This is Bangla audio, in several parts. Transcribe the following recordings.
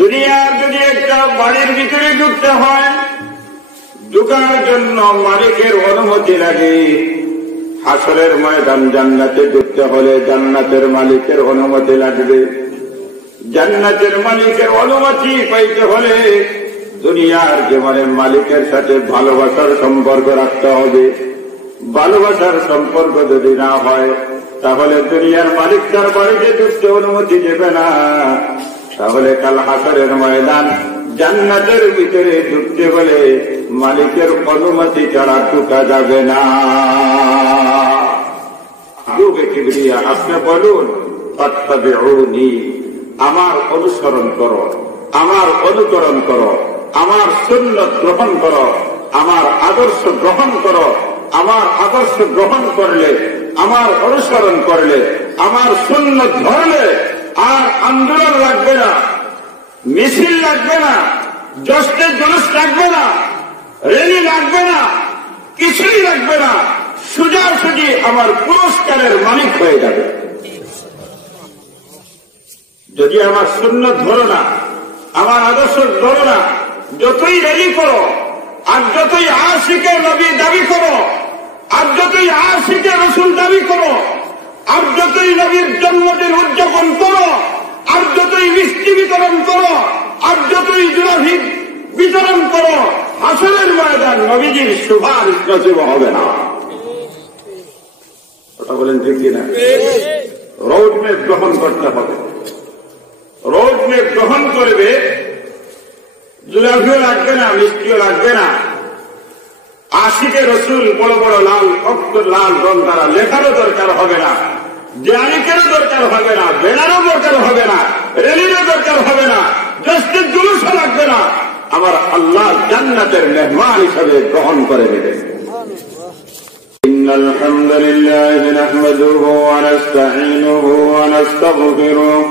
দুনিয়ার যদি একটা বাড়ির ভিতরে ঢুকতে হয়, ঢুকার জন্য মালিকের অনুমতি লাগে। হাসরের ময়দান জান্নাতে ঢুকতে হলে জান্নাতের মালিকের অনুমতি লাগবে। জান্নাতের মালিকের অনুমতি পাইতে হলে দুনিয়ার জীবনের মালিকের সাথে ভালোবাসার সম্পর্ক রাখতে হবে। ভালোবাসার সম্পর্ক যদি না হয় তাহলে দুনিয়ার মালিক তার বাড়িতে ঢুকতে অনুমতি দেবে না। তাহলে কাল হাসরের ময়দান জান্নাতের ভিতরে ঢুকতে হলে মালিকের অনুমতি ছাড়া ঢুকা যাবে না। আপনি বলুন, ফাত্তাবিউনি, আমার অনুসরণ করো, আমার অনুকরণ করো, আমার সুন্নাত গ্রহণ করো, আমার আদর্শ গ্রহণ করো। আমার আদর্শ গ্রহণ করলে, আমার অনুসরণ করলে, আমার সুন্নাত ধরলে আর আন্দোলন লাগবে না, মিছিল লাগবে না, জশ্নে জলুস লাগবে না, রেলি লাগবে না, কিছুই লাগবে না। সোজাসুজি আমার পুরস্কারের মালিক হয়ে যাবে। যদি আমার সুন্নাত ধরো না, আমার আদর্শ ধরো না, যতই রেলি করো, আর যতই আশিকে নবী দাবি করো, আর যতই আশিকে রসুল দাবি করো, আর যতই নবীর জন্মদিন উদযাপন করো, আর যতই মিষ্টি বিতরণ করো, আর যতই জুলাভি বিতরণ করো, হাসরের ময়দান নবীজির সুপারিশ নসিব হবে না। কথা বলেন ঠিক কিনা? রোড ম্যাপ গ্রহণ করতে হবে। রোড ম্যাপ গ্রহণ করবে, জুলাভিও লাগবে না, মিষ্টিও লাগবে না। আশিকে রসুল বড় বড় লাল অক্ষর, লাল রং দ্বারা লেখারও দরকার হবে না, দেয়ালিকেরও দরকার হবে না, ব্যানারও দরকার হবে না, রেলিরও দরকার হবে না, জশ্নের জুলুসও লাগবে না। আমার আল্লাহ জান্নাতের মেহমান হিসাবে গ্রহণ করে নেবেন। ইন্নাল হামদুলিল্লাহি নাহমাদুহু ওয়া নাস্তাঈনুহু ওয়া নাস্তাগফিরুহ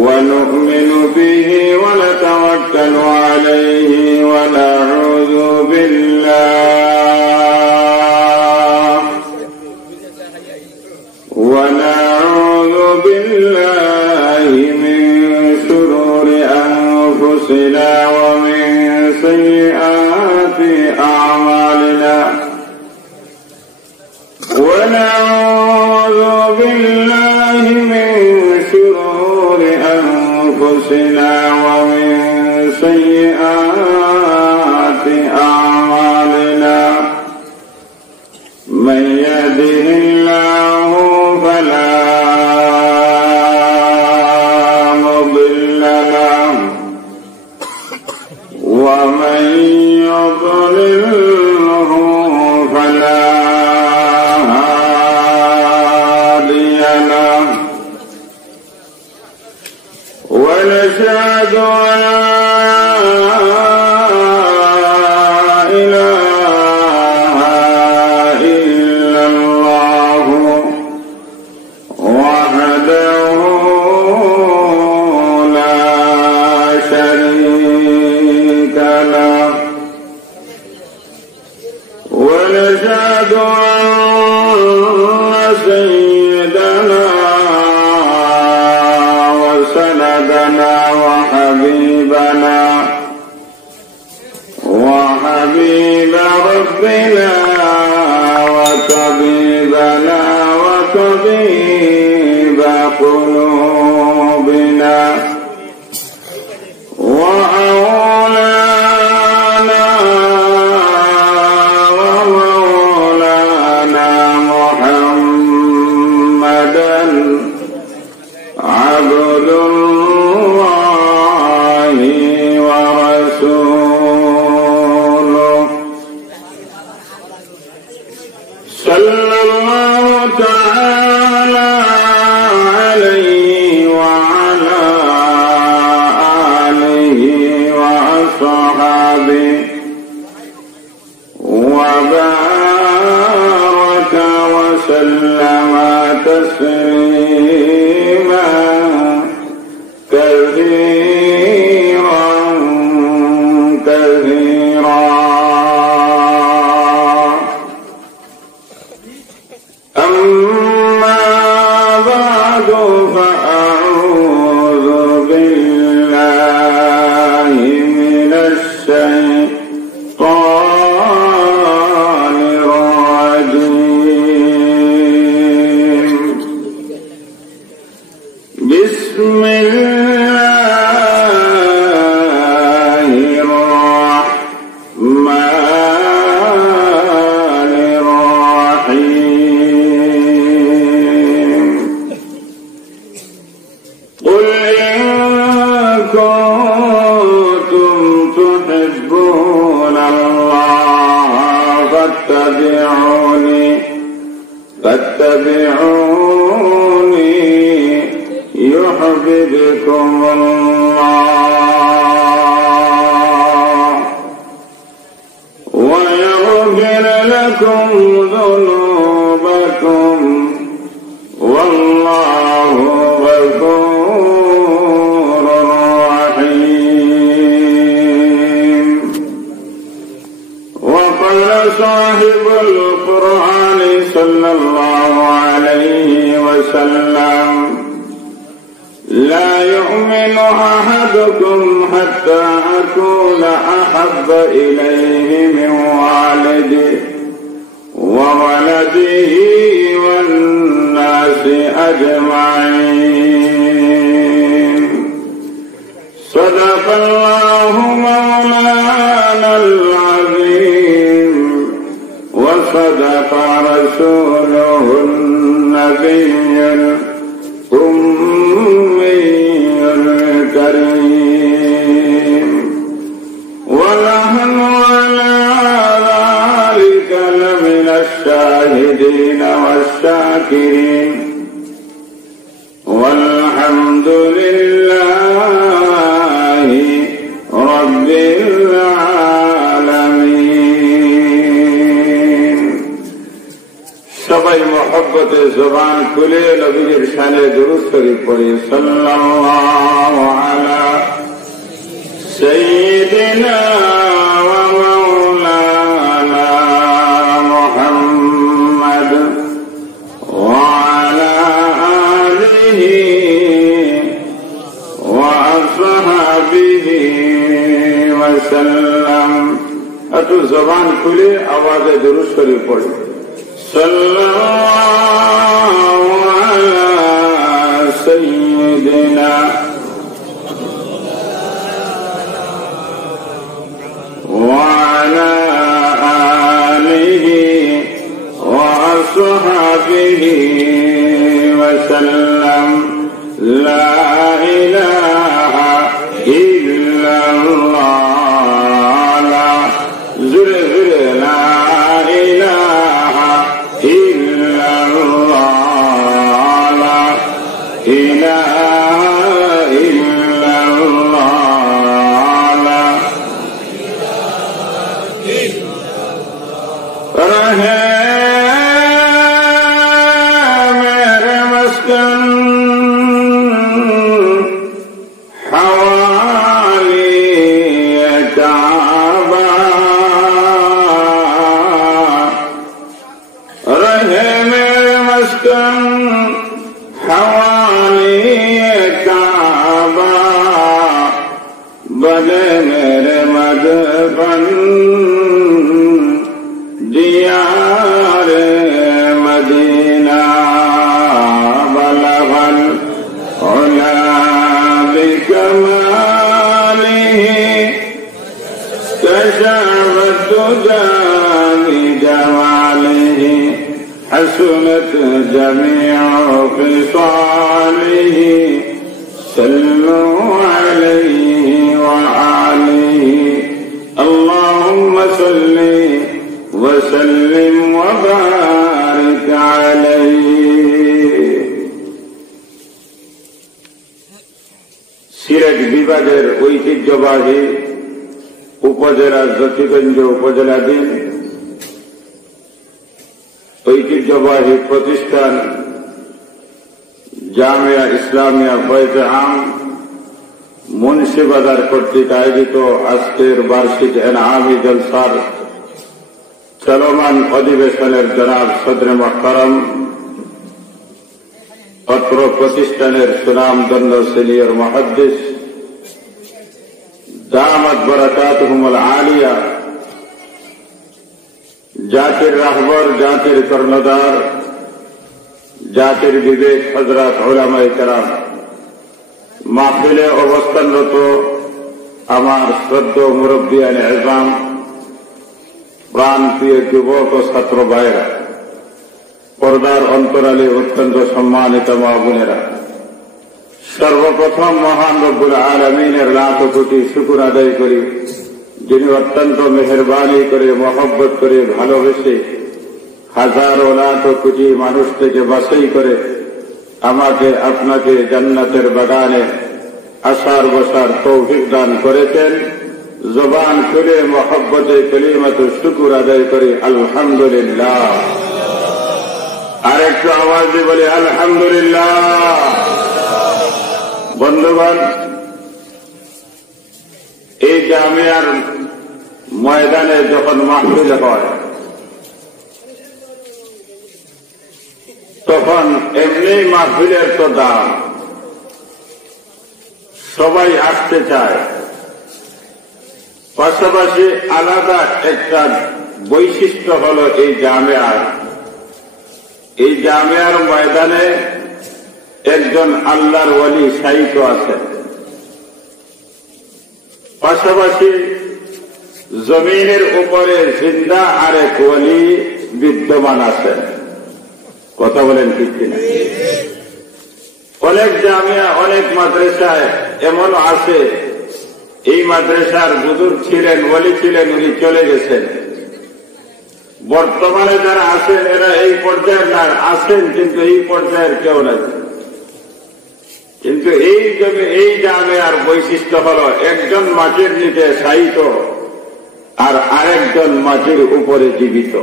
ওয়া নু'মিনু বিহি ওয়া নাতাওয়াক্কালু আলাইহি ওয়া না'উযু বিল্লাহি মিন শুরুরি আনফুসিনা ওয়া মিন সাইয়্যাতি আ'মালিনা ওয়া না'উযু বিল্লাহি মিন শুরুরি আনফুসিনা ওয়া মিন সাইয়্যাতি আ'মালিনা মান ইয়াহদিহিল্লাহু ফালা মুদিল্লা লাহু ওয়া মান ইউদ্লিলহু ফালা হাদিয়া লাহু ওয়া নাশহাদু আন وحبيب ربنا وطبيبنا وطبيب قلوبنا وأولانا ومولانا محمدا عبد الله ورسوله صلى الله تعالى عليه وعلى آله وأصحابه وبارك وسلم تسليما كثيرا كثيرا. أما بعد فأعوذ بالله كنتم تحبون الله فاتبعوني يحببكم الله ويغفر لكم ذنوبكم والله غفور رحيم. وقال صاحب القرآن صلى الله عليه وسلم لا يؤمن أحدكم حتى أكون أحب إليه من والده وولده والناس أجمعين. صدق الله مولانا العظيم وصدق رسوله النبي الأمي الكريم ونحن على ذلك لمن الشاهدين والشاكرين والحمد لله رب العالمين. সবাই মহব্বতে জবান খুলে নবীর শানে দুরূদ শরীফ পড়ি। সাল্লাল্লাহু আলা সাইয়্যিদিনা ওয়া মাওলানা মুহাম্মদ ওয়া আলা আলিহি ওয়া আসহাবিহি ওয়া সাল্লাম। একটু জবান খুলে আওয়াজে দুরূদ শরীফ পড়ি। সাল্লাল্লাহু আলা সাইয়্যিদিনা ওয়া আলা আলিহি ওয়া আসহাবিহি ওয়া সাল্লাম। লা ইলাহা ইল্লাল্লাহ। জুরে জুরে লা ইলাহা ইল্লাল্লাহ। লা ইলাহা ইল্লাল্লাহ। রহে মেরে মস্কন हवाली काबा रहे मेरे मस्कन हवाली काबा बने मेरे मदफन दियार मदीना बलगल उला بكماله كشف الدجى بجماله حسنت جميع خصاله صلوا عليه وآله اللهم صل وسلم وبارك عليه. সিলেট বিভাগের ঐতিহ্যবাহী উপজেলা জ্যোতিগঞ্জ উপজেলাধীন ঐতিহ্যবাহী প্রতিষ্ঠান জামিয়া ইসলামিয়া ফয়েজে আম মুন্সিবাজার কর্তৃক আয়োজিত আজকের বার্ষিক এনআমি জলসার চলমান অধিবেশনের জনাব সদরে মুহতারাম অত্র প্রতিষ্ঠানের সুনামধন্য সিনিয়র মুহাদ্দিস দামাত বারাকাতুহুমুল আলিয়া, জাতির রাহবর, জাতির কর্ণধার, জাতির বিবেক হযরত উলামায়ে কেরাম, মাহফিলে অবস্থানরত আমার শ্রদ্ধেয় মুরব্বিয়ানে ইজম, প্রাণপ্রিয় যুবক ও ছাত্র ভাইরা, পর্দার অন্তরালে অত্যন্ত সম্মানিত মা বোনেরা, সর্বপ্রথম মহান রব্বুল আলামিনের লাখ কোটি শুকর আদায় করি, যিনি অত্যন্ত মেহেরবানি করে, মহব্বত করে, ভালোবেসে হাজার লাখ কোটি মানুষ থেকে বাছাই করে আমাকে আপনাকে জান্নাতের বাগানে আসার বসার তৌফিক দান করেছেন। জবান খুলে মহব্বতে কালিমাতু শুকর আদায় করি আলহামদুলিল্লাহ। আরেকটু আওয়াজ দিয়ে বলি আলহামদুলিল্লাহ। বন্ধুগণ, এই জামিয়ার ময়দানে যখন মাহফিল হয় তখন এমনি মাহফিলের তো দাম, সবাই আসতে চায়। পাশাপাশি আলাদা একটা বৈশিষ্ট্য হল এই জামিয়ার ময়দানে একজন আল্লাহর ওয়ালি শায়িত আছেন, পাশাপাশি জমিনের উপরে জিন্দা আরেক ওয়ালি বিদ্যমান আছেন। কথা বলেন ঠিক কিনা? অনেক জামিয়া, অনেক মাদ্রাসায় এমন আছে, এই মাদ্রাসার বুজুর্গ ছিলেন, ওয়ালি ছিলেন, উনি চলে গেছেন। বর্তমানে যারা আছেন এরা এই পর্যায়ের না, আছেন কিন্তু এই পর্যায়ের কেউ নাই। কিন্তু এই জামিয়ার বৈশিষ্ট্য হল একজন মাটির নিচে শায়িত আর আরেকজন মাটির উপরে জীবিত।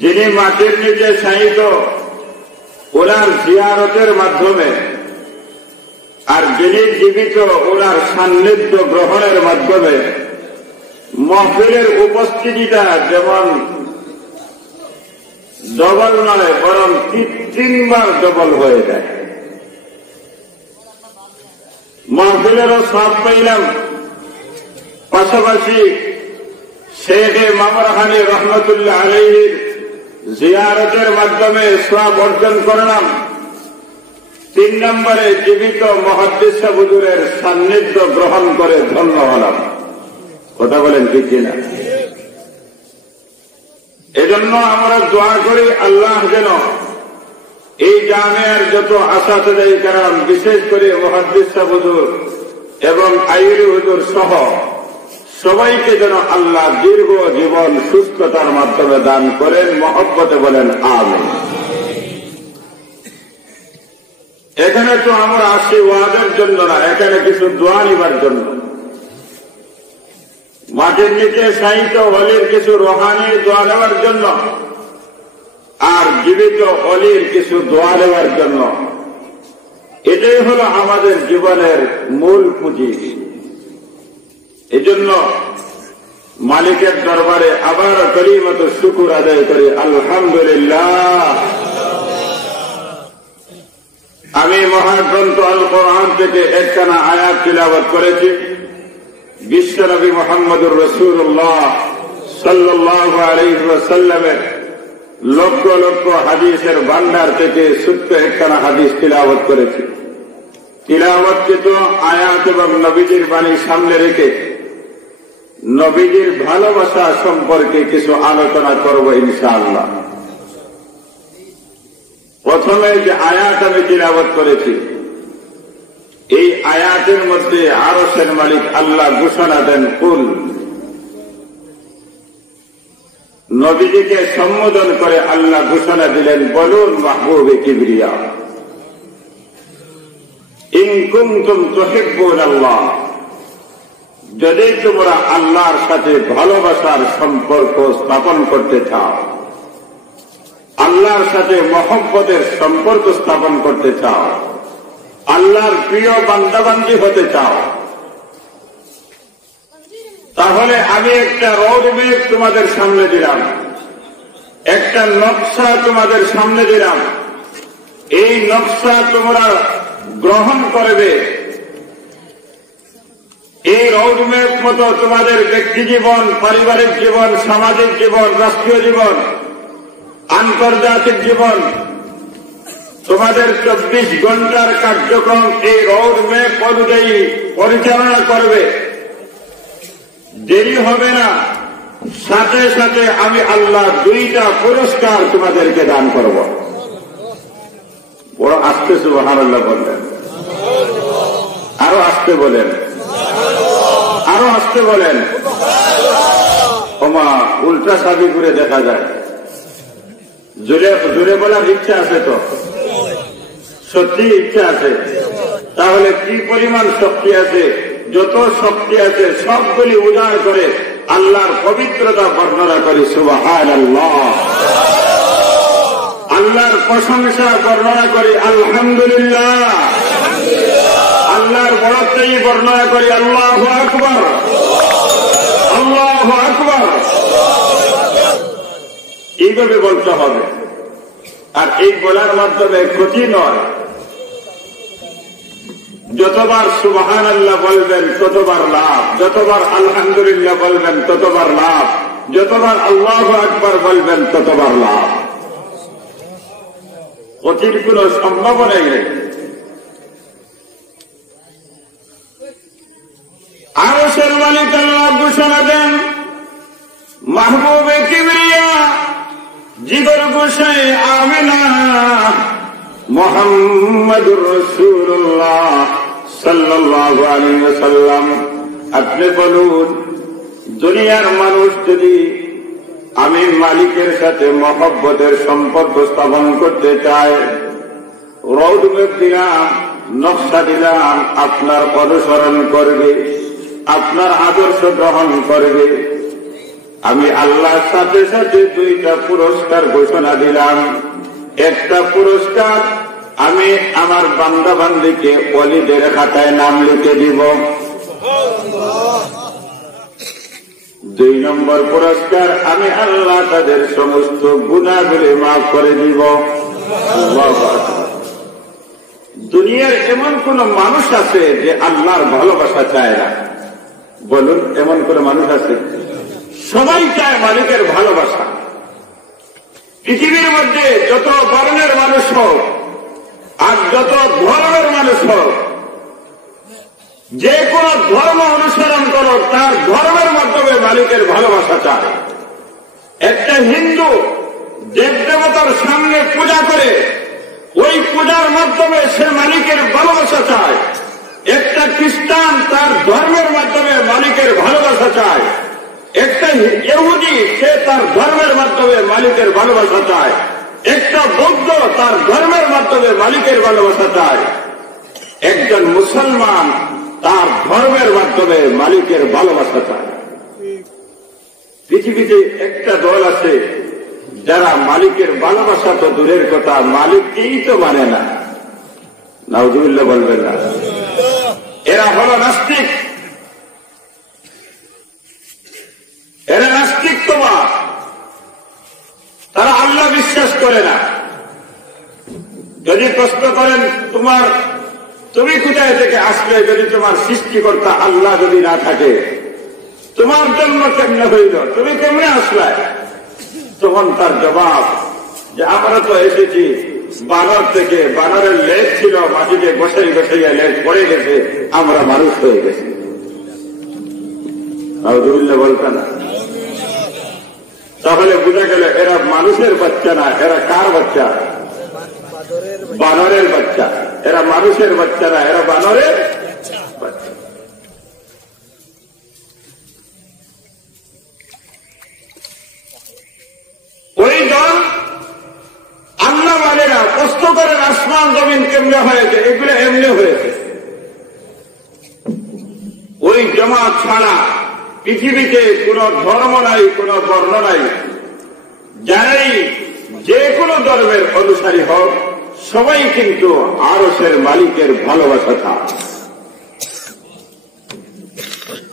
যিনি মাটির নিচে শায়িত ওনার জিয়ারতের মাধ্যমে, আর যিনি জীবিত ওনার সান্নিধ্য গ্রহণের মাধ্যমে মাহফিলের উপস্থিতিটা যেমন ডবল নয় বরং 3বার ডবল হয়ে যায়। মাহফিলেরও সব পাইলাম, পাশাপাশি শেখ মামরহানি রহমতুল্লাহ আলাইহির জিয়ারতের মাধ্যমে সওয়াব অর্জন করলাম। 3 নম্বরে জীবিত মুহাদ্দিস হুজুরের সান্নিধ্য গ্রহণ করে ধন্য হলাম। কথা বলেন ঠিক কিনা? এজন্য আমরা দোয়া করি আল্লাহ যেন এই জামিয়ার যত আসাতেদাই কারাম, বিশেষ করে মুহাদ্দিস হুজুর এবং আইরি হুজুর সহ সবাইকে যেন আল্লাহ দীর্ঘ জীবন সুস্থতার মাধ্যমে দান করেন। মহব্বতে বলেন আমিন। এখানে তো আমরা আসি ওয়াজের জন্য না, এখানে কিছু দোয়া নিবার জন্য। মাটির নিচে শায়িত ওয়ালির কিছু রোহানি দোয়া নেওয়ার জন্য, আর জীবিত ওয়ালির কিছু দোয়া নেওয়ার জন্য। এটাই হলো আমাদের জীবনের মূল পুঁজি। এজন্য মালিকের দরবারে আবার কালিমাতু শুকর আদায় করি আলহামদুলিল্লাহ। আমি মহাগ্রন্থ আল কোরআন থেকে একখানা আয়াত তিলাওয়াত করেছি। বিশ্বনবী মুহাম্মদুর রাসূলুল্লাহ সাল্লাল্লাহু আলাইহি ওয়াসাল্লামের লক্ষ লক্ষ হাদিসের ভান্ডার থেকে ছোট্ট একখানা হাদিস তিলাওয়াত করেছি। তিলাওয়াতকৃত আয়াত এবং নবীজির বাণী সামনে রেখে নবীজির ভালোবাসা সম্পর্কে কিছু আলোচনা করব ইনশাআল্লাহ। প্রথমে যে আয়াত আমি তিলাওয়াত করেছি, এই আয়াতের মধ্যে আরশের মালিক আল্লাহ ঘোষণা দেন কুল। নবীজিকে সম্বোধন করে আল্লাহ ঘোষণা দিলেন, বলুন মাহবুবে কিবরিয়া ইন কুনতুম তুহিব্বুনাল্লাহ, যদি তোমরা আল্লাহর সাথে ভালোবাসার সম্পর্ক স্থাপন করতে চাও, আল্লাহর সাথে মহব্বতের সম্পর্ক স্থাপন করতে চাও, আল্লাহর প্রিয় বান্দাবান্দি হতে চাও, তাহলে আমি একটা রোডম্যাপ তোমাদের সামনে দিলাম, একটা নকশা তোমাদের সামনে দিলাম। এই নকশা তোমরা গ্রহণ করবে। এই রোডম্যাপ মতো তোমাদের ব্যক্তি জীবন, পারিবারিক জীবন, সামাজিক জীবন, রাষ্ট্রীয় জীবন, আন্তর্জাতিক জীবন, তোমাদের 24 ঘন্টার কার্যক্রম এই রোডম্যাপ অনুযায়ী পরিচালনা করবে। দেরি হবে না, সাথে সাথে আমি আল্লাহ 2টা পুরস্কার তোমাদেরকে দান করব। বড় আস্তে সুবহানাল্লাহ বললেন, আরো আস্তে বলেন, আরো আস্তে বলেন। ওমা উল্টা সাবি করে দেখা যায়। জোরে জোরে বলার ইচ্ছা আছে তো? সত্যি ইচ্ছা আছে? তাহলে কি পরিমাণ শক্তি আছে? যত শক্তি আছে সবগুলি উজাড় করে আল্লাহর পবিত্রতা বর্ণনা করি। সুবহানাল্লাহ। আল্লাহর প্রশংসা বর্ণনা করি আলহামদুলিল্লাহ। আল্লাহর বড়ত্বই বর্ণনা করি আল্লাহু আকবার, আল্লাহু আকবার। এইভাবে বলতে হবে। আর এই বলার মাধ্যমে ক্ষতি নয়। যতবার সুবহানাল্লাহ বলবেন ততবার লাভ, যতবার আলহামদুলিল্লাহ বলবেন ততবার লাভ, যতবার আল্লাহু আকবার বলবেন ততবার লাভ। ক্ষতির কোন সম্ভাবনাই নেই। আরশের মালিক আল্লাহ ঘোষণা দেন, মাহবুবে কিবরিয়া জিগর গোসাই আমিনা মুহাম্মাদুর রাসূলুল্লাহ সাল্লাল্লাহু আলাইহি ওয়াসাল্লাম, আপনি বলুন দুনিয়ার মানুষ যদি আমি মালিকের সাথে মহব্বতের সম্পর্ক স্থাপন করতে চায়, রোডম্যাপ দিলাম, নকশা দিলাম, আপনার অনুসরণ করবে, আপনার আদর্শ গ্রহণ করবে। আমি আল্লাহর সাথে সাথে 2টা পুরস্কার ঘোষণা দিলাম। একটা পুরস্কার আমি আমার বান্দা বান্দীকে ওলিদের খাতায় নাম লিখে দিব। 2 নম্বর পুরস্কার আমি আল্লাহ তাদের সমস্ত গুনাহগুলি মাফ করে দিব। দুনিয়ার এমন কোন মানুষ আছে যে আল্লাহর ভালোবাসা চায় না? বলুন, এমন কোন মানুষ আছে? সবাই চায় মালিকের ভালোবাসা। পৃথিবীর মধ্যে যত বর্ণের মানুষ হোক আর যত ধর্মের মানুষ হোক, যে কোন ধর্ম অনুসরণ করো তার ধর্মের মাধ্যমে মালিকের ভালোবাসা চায়। একটা হিন্দু দেবদেবতার সামনে পূজা করে, ওই পূজার মাধ্যমে সে মালিকের ভালোবাসা চায়। একটা খ্রিস্টান তার ধর্মের মাধ্যমে মালিকের ভালোবাসা চায়। একটা ইহুদি সে তার ধর্মের মাধ্যমে মালিকের ভালোবাসা চায়। একটা বৌদ্ধ তার ধর্মের মাধ্যমে মালিকের ভালোবাসা চায়। একজন মুসলমান তার ধর্মের মাধ্যমে মালিকের ভালোবাসা চায়। পৃথিবীতে একটা দল আছে যারা মালিকের ভালোবাসা তো দূরের কথা, মালিককেই তো মানে না। নাউজুবিল্লাহ বলবেন না? এরা হলো নাস্তিক। এরা নাস্তিকবাদ। তারা আল্লাহ বিশ্বাস করে না। যদি প্রশ্ন করেন তুমি কোথায় থেকে আসলে, যদি তোমার সৃষ্টিকর্তা আল্লাহ যদি না থাকে, তোমার জন্ম কেমনে হইল, তুমি কেমনে আসলে? তখন তার জবাব যে আমরা তো এসেছি বানর থেকে, বানরের লেজ ছিল মাটিতে বসাই বসাইয়া লেজ পড়ে গেছে, আমরা মানুষ হয়ে গেছি। নাউজুবিল্লাহ বলতে না? তাহলে বোঝা গেল এরা মানুষের বাচ্চা না, এরা কার বাচ্চা? বানরের বাচ্চা। এরা মানুষের বাচ্চা না, এরা বানরের বাচ্চা। ওই দল আল্লাহ মানেরা প্রশ্ন করেন আসমান জমিন কেমনে হয়েছে, এগুলো এমনি হয়েছে। ওই জামাত ছাড়া পৃথিবীতে কোন ধর্ম নাই, কোন বর্ণ নাই। যারাই যে কোনো ধর্মের অনুসারী হোক, সবাই কিন্তু আরশের মালিকের ভালোবাসা চায়।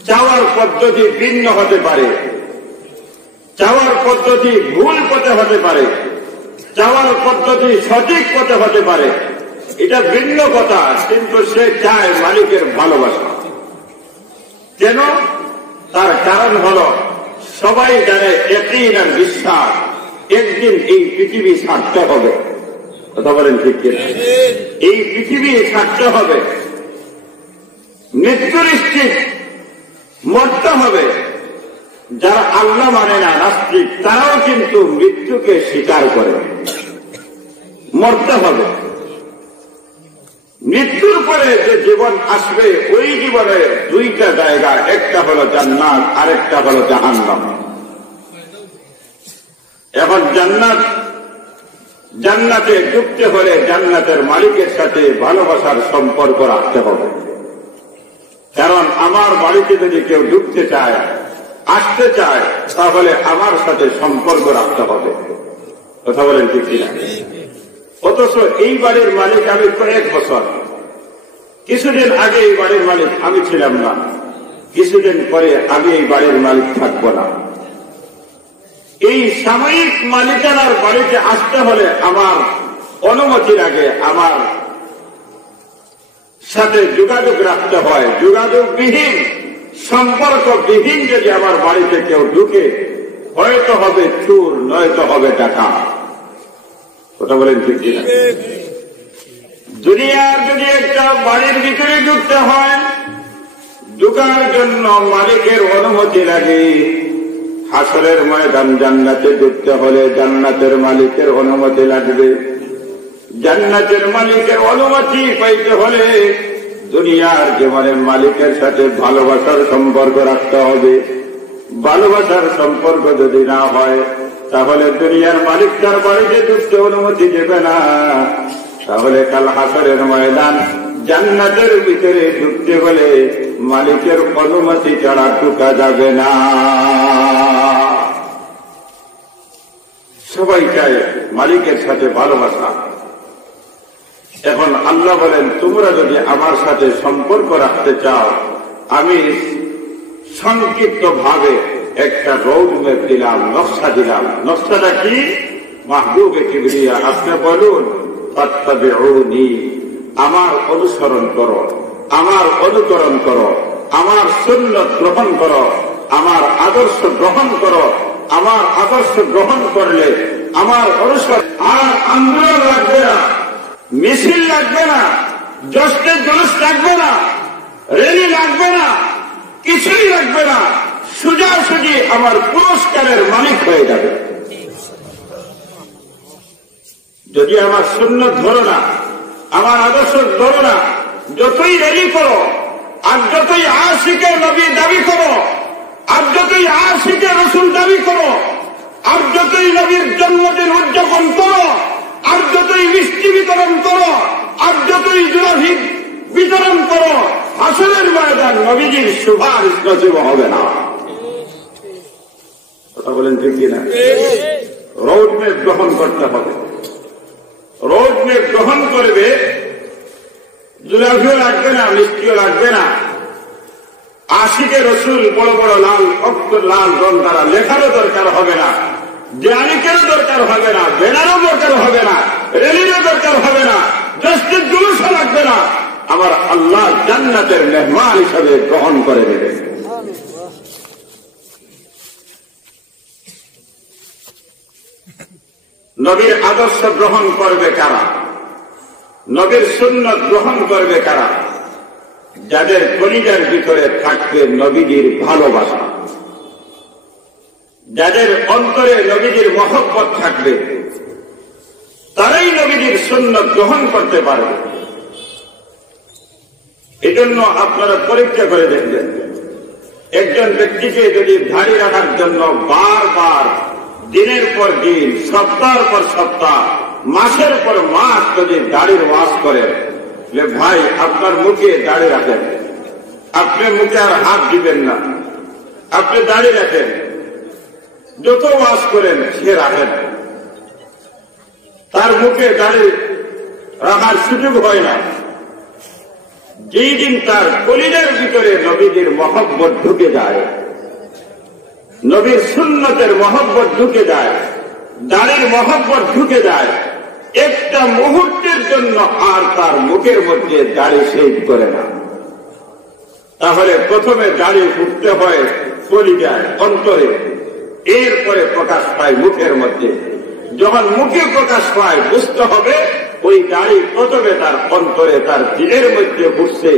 চাওয়ার পদ্ধতি ভিন্ন হতে পারে, চাওয়ার পদ্ধতি ভুল পথে হতে পারে, চাওয়ার পদ্ধতি সঠিক পথে হতে পারে, এটা ভিন্ন কথা, কিন্তু সে চায় মালিকের ভালোবাসা। কেন? তার কারণ হল সবাই জানে, ইয়াকিন আর বিশ্বাস, একদিন এই পৃথিবী ছাড়তে হবে। কথা বলেন ঠিক কিনা? এই পৃথিবী ছাড়তে হবে, মৃত্যু নিশ্চিত, মরতে হবে। যারা আল্লাহ মানে না, নাস্তিক, তারাও কিন্তু মৃত্যুকে স্বীকার করে। মরতে হবে। মৃত্যুর পরে যে জীবন আসবে, ওই জীবনে দুইটা জায়গা, একটা হলো জান্নাত, আরেকটা হলো জাহান্নাম। এখন জান্নাতে ঢুকতে হলে জান্নাতের মালিকের সাথে ভালোবাসার সম্পর্ক রাখতে হবে। কারণ আমার বাড়িতে যদি কেউ ঢুকতে চায়, আসতে চায়, তাহলে আমার সাথে সম্পর্ক রাখতে হবে। কথা বলেন ঠিক কিনা? অথচ এই বাড়ির মালিক আমি কয়েক বছর, কিছুদিন আগে এই বাড়ির মালিক আমি ছিলাম না, কিছুদিন পরে আমি এই বাড়ির মালিক থাকবো না। এই সাময়িক মালিকানার বাড়িতে আসতে হলে আমার অনুমতি লাগে, আমার সাথে যোগাযোগ রাখতে হয়। যোগাযোগবিহীন, সম্পর্কবিহীন যদি আমার বাড়িতে কেউ ঢুকে, হয়তো হবে চোর, নয়তো হবে টাকা। কথা বলেন ঠিক কিনা? দুনিয়ার যদি একটা বাড়ির ভিতরে ঢুকতে হয়, ঢুকার জন্য মালিকের অনুমতি লাগে। হাসরের ময়দান জান্নাতে ঢুকতে হলে জান্নাতের মালিকের অনুমতি লাগবে। জান্নাতের মালিকের অনুমতি পাইতে হলে দুনিয়ার জীবনের মালিকের সাথে ভালোবাসার সম্পর্ক রাখতে হবে। ভালোবাসার সম্পর্ক যদি না হয়, তাহলে দুনিয়ার মালিক তার বাড়িতে ঢুকতে অনুমতি দেবে না। তাহলে কাল হাসরের ময়দান জান্নাতের ভিতরে ঢুকতে হলে মালিকের অনুমতি ছাড়া ঢুকা যাবে না। সবাই চায় মালিকের সাথে ভালোবাসা। এখন আল্লাহ বলেন, তোমরা যদি আমার সাথে সম্পর্ক রাখতে চাও, আমি সংক্ষিপ্ত ভাবে একটা রোড ম্যাপ দিলাম, নকশা দিলাম। নকশাটা কি? মাহবুবে কিবরিয়া, আপনি বলুন ফাত্তাবিউনি, আমার অনুসরণ করো, আমার অনুকরণ করো, আমার সুন্নাত গ্রহণ করো, আমার আদর্শ গ্রহণ করো। আমার আদর্শ গ্রহণ করলে আমার অনুসরণ। আর আন্দোলন লাগবে না, মিছিল লাগবে না, জশ্নের জলস লাগবে না, র্যালি লাগবে না, কিছুই লাগবে না। সোজাসুজি আমার পুরস্কারের মালিক হয়ে যাবে। যদি আমার সুন্নাত ধরো না, আমার আদর্শ ধরো না, যতই র্যালি করো, আর যতই আশিকে নবী দাবি করো, আর যতই আশিকে রসুল দাবি করো, আর যতই নবীর জন্মদিন উদযাপন করো, আর যতই মিষ্টি বিতরণ করো, আর যতই জুলাফি বিতরণ করো, হাসরের ময়দান নবীজির সুপারিশ নসিব হবে না। কথা বলেন ঠিক কিনা? রোড ম্যাপ গ্রহণ করতে হবে। রোড ম্যাপ গ্রহণ করবে, জুলাফিও লাগবে না, মিষ্টিও লাগবে না। আশিকে রসুল বড় বড় লাল অক্ষর, লাল রং দ্বারা লেখারও দরকার হবে না, দেয়ালিকেরও দরকার হবে না, ব্যানারও দরকার হবে না, রেলিরও দরকার হবে না, জশ্নের জুলুসও লাগবে না। আমার আল্লাহ জান্নাতের মেহমান হিসাবে গ্রহণ করে দেবে। নবীর আদর্শ গ্রহণ করবে কারা? নবীর সুন্নাত গ্রহণ করবে কারা? যাদের কলিজার ভিতরে থাকবে নবীজির ভালোবাসা, যাদের অন্তরে নবীজির মহব্বত থাকবে, তারাই নবীজির সুন্নাত গ্রহণ করতে পারবে। এজন্য আপনারা পরীক্ষা করে দেখবেন, একজন ব্যক্তিকে যদি দাড়ি রাখার জন্য বারবার দিনের পর দিন, সপ্তাহের পর সপ্তাহ, মাসের পর মাস যদি দাড়ির ওয়াজ করে, ভাই আপনার মুখে দাড়ি রাখেন, আপনি মুখে আর হাত দিবেন না, আপনি দাড়ি রাখেন, যত ওয়াজ করেন সে রাখেন, তার মুখে দাড়ি রাখার সুযোগ হয় না। যেই দিন তার কলিজার ভিতরে নবীজির মহব্বত ঢুকে যায়, নবীর সুন্নতের মহব্বত ঢুকে যায়, দাড়ির মহব্বত ঢুকে যায়, একটা মুহূর্তের জন্য আর তার মুখের মধ্যে দাড়ি শেভ করে না। তাহলে প্রথমে দাড়ি ফুটতে হয় কলিজায়, অন্তরে, এরপরে প্রকাশ পায় মুখের মধ্যে। যখন মুখে প্রকাশ পায় বুঝতে হবে ওই দাড়ি প্রথমে তার অন্তরে, তার দিলের মধ্যে ফুটছে।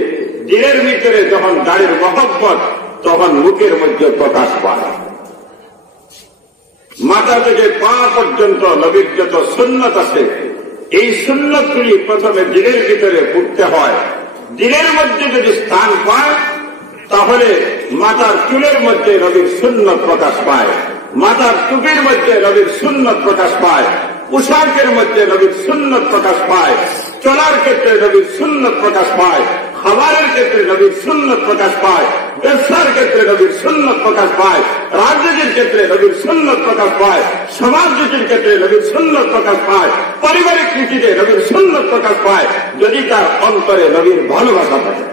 দিলের ভিতরে যখন দাড়ির মহব্বত, তখন মুখের মধ্যে প্রকাশ পায়। মাথা থেকে পা পর্যন্ত নবীর যত সুন্নত আছে, এই সুন্নতগুলি প্রথমে দিলের ভিতরে ফুটতে হয়। দিলের মধ্যে যদি স্থান পায় তাহলে মাথার চুলের মধ্যে নবীর সুন্নত প্রকাশ পায়, মাথার টুপির মধ্যে নবীর সুন্নত প্রকাশ পায়, পোশাকের মধ্যে নবীর সুন্নত প্রকাশ পায়, চলার ক্ষেত্রে নবীর সুন্নত প্রকাশ পায়, খাবারের ক্ষেত্রে নবীর সুন্নত প্রকাশ পায়, ব্যবসার ক্ষেত্রে নবীর সুন্নত প্রকাশ পায়, রাজনীতির ক্ষেত্রে নবীর সুন্নত প্রকাশ পায়, সমাজনীতির ক্ষেত্রে নবীর সুন্নত প্রকাশ পায়, পারিবারিক নীতিতে নবীর সুন্নত প্রকাশ পায়, যদি তার অন্তরে নবীর ভালোবাসা থাকে।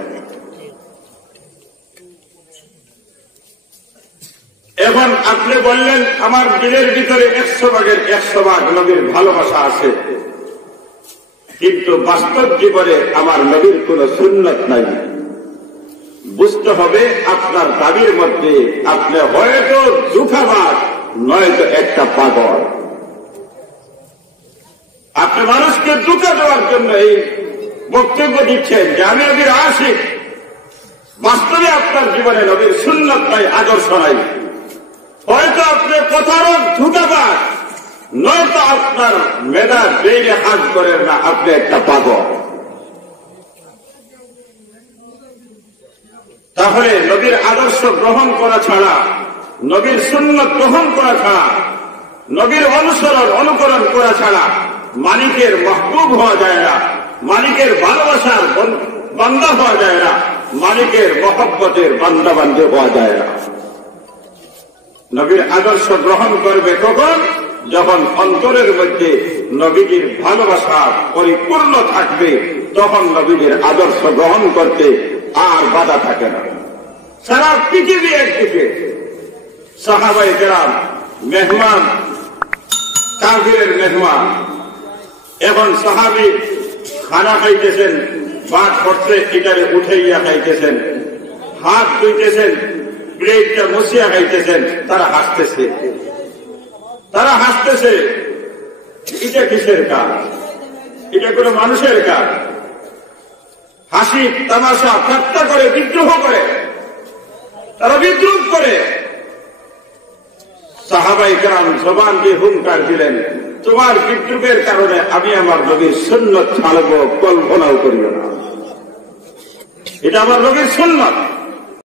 এখন আপনি বললেন আমার দিলের ভিতরে 100 ভাগের 100 ভাগ নবীর ভালোবাসা আছে, কিন্তু বাস্তব জীবনে আমার নবীর কোন সুন্নত নাই। বুঝতে হবে আপনার দাবির মধ্যে আপনি হয়তো দুঃখাবাদ নয়তো একটা পাগল। আপনি মানুষকে দুঃখা দেওয়ার জন্য এই বক্তব্য দিচ্ছেন যে আমি নবীর আশিক, বাস্তবে আপনার জীবনে নবীর সুন্নত নাই, আদর্শ নাই। হয়তো আপনি কথারও ধুকাবাদ, নয়তো আপনার মেধা বেড়ে হাত করেন না, আপনি একটা পাগল। তাহলে নবীর আদর্শ গ্রহণ করা ছাড়া, নবীর সুন্নত গ্রহণ করা ছাড়া, নবীর অনুকরণ করা ছাড়া মালিকের মাহবুব হওয়া যায় না, মালিকের ভালোবাসার বান্দা হওয়া যায় না, মালিকের মহব্বতের বান্দা বান্ধব হওয়া যায় না। নবীর আদর্শ গ্রহণ করবে কখন? যখন অন্তরের মধ্যে নবীজির ভালোবাসা পরিপূর্ণ থাকবে, তখন নবীজির আদর্শ গ্রহণ করতে আর বাধা থাকে না। সারা পৃথিবী একদিকে সাহাবায়ে কেরাম মেহমান, কাফিরের মেহমান। এখন সাহাবী খানা খাইতেছেন, ভাত পড়ছে, এটারে উঠাইয়া খাইতেছেন, হাত ধুইতেছেন, প্লেটটা মুছিয়া খাইতেছেন, তারা হাসতেছে, তারা হাসতেছে। এটা কিসের কাজ? এটা কোন মানুষের কাজ? হাসি তামাশা ঠাট্টা করে, বিদ্রোহ করে, তারা বিদ্রোহ করে। সাহাবায়ে কেরাম জবান দিয়ে হুঙ্কার দিলেন, তোমার বিদ্রোহের কারণে আমি আমার নবীর সুন্নত ছাড়ব, কল্পনাও করিও না। এটা আমার নবীর সুন্নত।